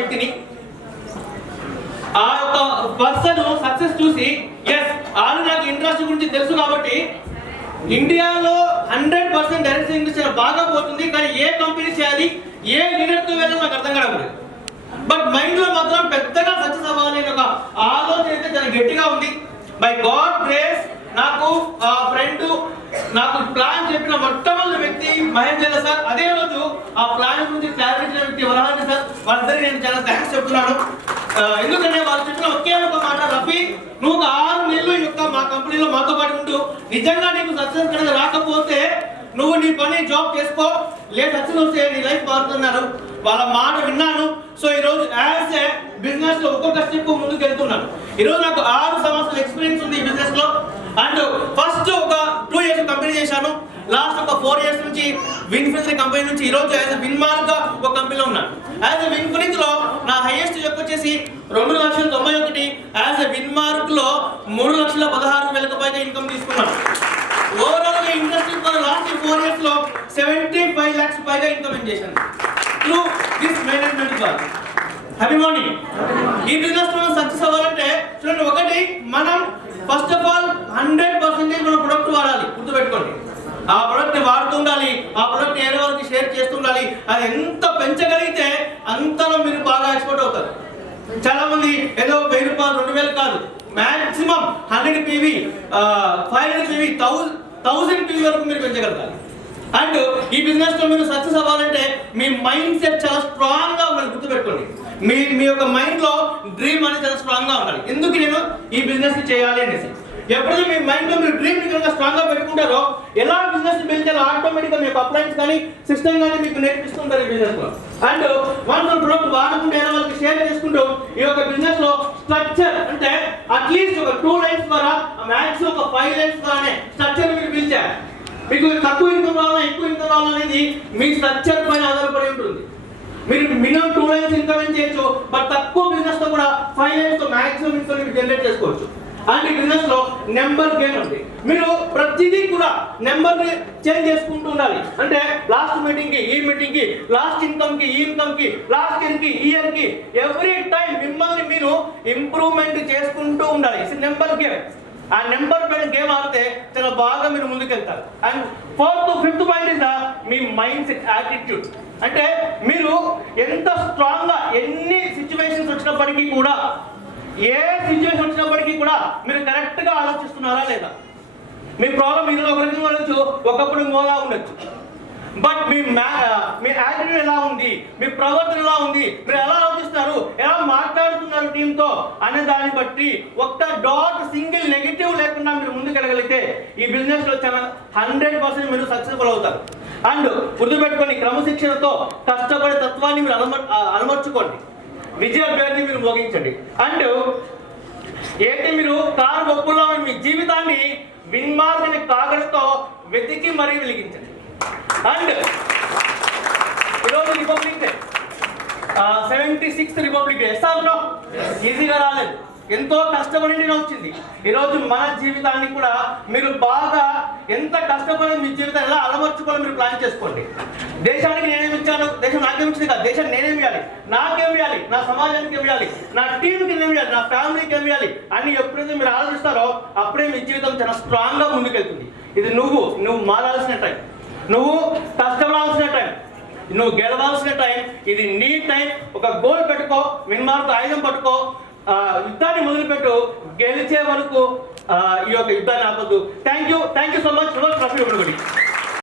వ్యక్తిని. ఆ యొక్క పర్సన్ సక్సెస్ చూసి ఎస్ ఆడు నాకు ఇండస్ట్రీ గురించి తెలుసు కాబట్టి ఇండియాలో 100% డైరెక్ట్ ఇండస్ట్రీ బాగా పోతుంది, కానీ ఏ కంపెనీ చేయాలి, ఏ లీడర్తో వెళ్ళాలి నాకు అర్థం కావట్లేదు. బట్ మైండ్ లో మాత్రం పెద్దగా సక్సెస్ అవ్వాలి అనే ఒక ఆలోచన అయితే చాలా గట్టిగా ఉంది. బై గాడ్ గ్రేస్ నాకు ఫ్రెండ్ నాకు ప్లాన్ చెప్పిన మొట్టమొదటి వ్యక్తి మహేంద్ర సార్. అదే రోజు ఆ ప్లాన్ గురించి క్లారిటీ ఇచ్చిన వ్యక్తి వరహాని సార్. వాళ్ళిద్దరికి నేను చాలా థ్యాంక్స్ చెప్తున్నాను. ఎందుకంటే వాళ్ళు చెప్పిన ఒకే ఒక మాట, రఫీ నువ్వు 6 నెలలు యొక్క మా కంపెనీలో మాతో పాటు ఉంటూ నిజంగా నీకు సక్సెస్ కనుక రాకపోతే నువ్వు నీ పని జాబ్ చేసుకో, లేదు సక్సెస్ వస్తే నీ లైఫ్ మారుతున్నారు. వాళ్ళ మాట విన్నాను. సో ఈరోజు యాజ్ ఏ బిజినెస్ లో ఒక్కొక్క స్టెప్ ముందుకు వెళ్తున్నాను. ఈరోజు నాకు 6 సంవత్సరాల ఎక్స్పీరియన్స్ ఉంది ఈ బిజినెస్ లో. అండ్ ఫస్ట్ ఒక 2 years కంపెనీ చేశాను. లాస్ట్ ఒక 4 years నుంచి విన్ఫినిక్స్ కంపెనీ నుంచి ఈరోజు యాజ్ విన్మార్క్ గా ఒక కంపెనీలో ఉన్నాను. యాజ్ విన్ఫినిక్స్ లో నా హైయెస్ట్ చెక్ వచ్చేసి 2,91,000. యాజ్ విన్మార్క్ లో 3,16,000 పైగా ఇన్కమ్ తీసుకున్నాను. ఓవరాల్ గా ఇండస్ట్రీ లాస్ట్ 4 years లో 75 lakhs పైగా ఇన్కమ్ చేశాను through this management call. Happy morning. ఈ బిజినెస్ లో సక్సెస్ అవ్వాలంటే చూడండి, ఒకటి మనం ఫస్ట్ ఆఫ్ ఆల్ 100% మన ప్రొడక్ట్ వాడాలి. గుర్తుపెట్టుకోండి, ఆ ప్రొడక్ట్ ని వాడుతుండాలి, ఆ ప్రొడక్ట్ వేరే వాళ్ళకి షేర్ చేస్తుండాలి. అది ఎంత పెంచగలిగితే అంతలో మీరు బాగా ఎక్స్పోర్ట్ అవుతారు. చాలా మంది ఏదో 1000 రూపాయలు 2000 కాదు, మాక్సిమం 100 PV 500 PV 1000 PV వరకు మీరు పెంచగలుగుతారు. అండ్ ఈ బిజినెస్ లో మీరు సక్సెస్ అవ్వాలంటే మీ మైండ్ సెట్ చాలా స్ట్రాంగ్ గా ఉండాలి. గుర్తుపెట్టుకోండి, మీ యొక్క మైండ్ లో డ్రీమ్ అనేది చాలా స్ట్రాంగ్ గా ఉండాలి. ఎందుకు నేను ఈ బిజినెస్ ని చేయాలి అనేసి. ఎప్పుడైతే మీ మైండ్ లో మీరు డ్రీమ్ కనుక స్ట్రాంగ్ గా పెట్టుకుంటారో ఎలా బిజినెస్ బిల్డ్ చేయాలో ఆటోమేటిక్ గా మీకు అప్లైన్స్ కానీ సిస్టమ్ కానీ మీకు నేర్పిస్తుంటారు ఈ బిజినెస్ లో. అండ్ వన్ ప్రొడక్ట్ వాడుకుంటే ఎలా వాళ్ళకి షేర్ చేసుకుంటూ ఈ యొక్క బిజినెస్ లో స్ట్రక్చర్ అంటే అట్లీస్ట్ ఒక 2 lines ద్వారా మాక్సిమం ఒక 5 lines ద్వారానే స్ట్రక్చర్ మీరు బిల్డ్ చేయాలి. మీకు తక్కువ ఇన్కమ్ రావాలా ఎక్కువ ఇన్కమ్ రావాలనేది మీ స్ట్రక్చర్ పైన ఆధారపడి ఉంటుంది. మీరు మినిమం 2 lines ఇన్కమ్ చేయొచ్చు, బట్ తక్కువ బిజినెస్ తో కూడా 5 lines తో మాక్సిమం ఇన్కమ్ మీరు జనరేట్ చేసుకోవచ్చు. అండ్ ఈ బిజినెస్ లో నెంబర్ గేమ్ ఉంది. మీరు ప్రతిదీ కూడా నెంబర్ ని చేంజ్ చేసుకుంటూ ఉండాలి. అంటే లాస్ట్ మీటింగ్ కి ఈ మీటింగ్ కి, లాస్ట్ ఇన్కమ్ కి ఈ ఇన్కమ్ కి, లాస్ట్ ఇయర్ కి ఈ ఇయర్ కి ఎవ్రీ టైం మిమ్మల్ని మీరు ఇంప్రూవ్మెంట్ చేసుకుంటూ ఉండాలి. It's number game. ఆ నెంబర్ పైన గేమ్ ఆడితే చాలా బాగా మీరు ముందుకెళ్తారు. And 4th, 5th point is మీ మైండ్ సెట్ యాటిట్యూడ్. అంటే మీరు ఎంత స్ట్రాంగ్ గా ఎన్ని సిచ్యువేషన్స్ వచ్చినప్పటికీ కూడా, ఏ సిచ్యువేషన్ వచ్చినప్పటికీ కూడా మీరు కరెక్ట్ గా ఆలోచిస్తున్నారా లేదా. మీ ప్రాబ్లం మీరు ఒక రకంగా ఉండొచ్చు, ఒకప్పుడు ఇంకోలా ఉండొచ్చు. బట్ మీ యాటిట్యూడ్ ఎలా ఉంది, మీ ప్రవర్తన ఎలా ఉంది, మీరు ఎలా ఆలోచిస్తున్నారు, ఎలా మాట్లాడుతున్నారు టీంతో అనే దాన్ని బట్టి ఒక్క డాట్ సింగిల్ నెగిటివ్ లేకుండా మీరు ముందుకెళ్ళగలిగితే ఈ బిజినెస్ లో చాలా 100% మీరు సక్సెస్ఫుల్ అవుతారు. అండ్ గుర్తుపెట్టుకొని క్రమశిక్షణతో కష్టపడే తత్వాన్ని మీరు అలమర్చుకోండి. విజయ పేరుని మీరు మోగించండి. అండ్ ఏంటి మీరు కారు బొప్పుల్లో మీ జీవితాన్ని విన్మార్క్ అనే కాగడతో వెతికి మరీ వెలిగించండి. అండ్ ఈరోజు republic day, 76th republic day. ఎస్ఆర్లో ఈజీగా రాలేదు, ఎంతో కష్టపడి వచ్చింది. ఈరోజు మన జీవితాన్ని కూడా మీరు బాగా ఎంత కష్టపడి మీ జీవితాన్ని ఎలా అలవర్చుకోవాలో మీరు ప్లాన్ చేసుకోండి. దేశానికి నేనేమి ఇచ్చాను, దేశం నాకేమి ఇచ్చింది కాదు, దేశాన్ని నేనేమి ఇవ్వాలి, నాకేమి ఇవ్వాలి, నా సమాజానికి ఏమి ఇవ్వాలి, నా టీంకి ఏమి ఇవ్వాలి, నా ఫ్యామిలీకి ఏమి ఇవ్వాలి అని ఎప్పుడైతే మీరు ఆలోచిస్తారో అప్పుడే మీ జీవితం చాలా స్ట్రాంగ్ గా ముందుకెళ్తుంది. ఇది నువ్వు మారాల్సిన టైం, నువ్వు కష్టపడాల్సిన టైం, నువ్వు గెలవాల్సిన టైం. ఇది నీ టైం. ఒక గోల్ పెట్టుకో, విన్మార్క్ ఆయుధం పట్టుకో, యుద్ధాన్ని మొదలుపెట్టు, గెలిచే వరకు ఈ యొక్క యుద్ధాన్ని ఆపొద్దు. Thank you so much.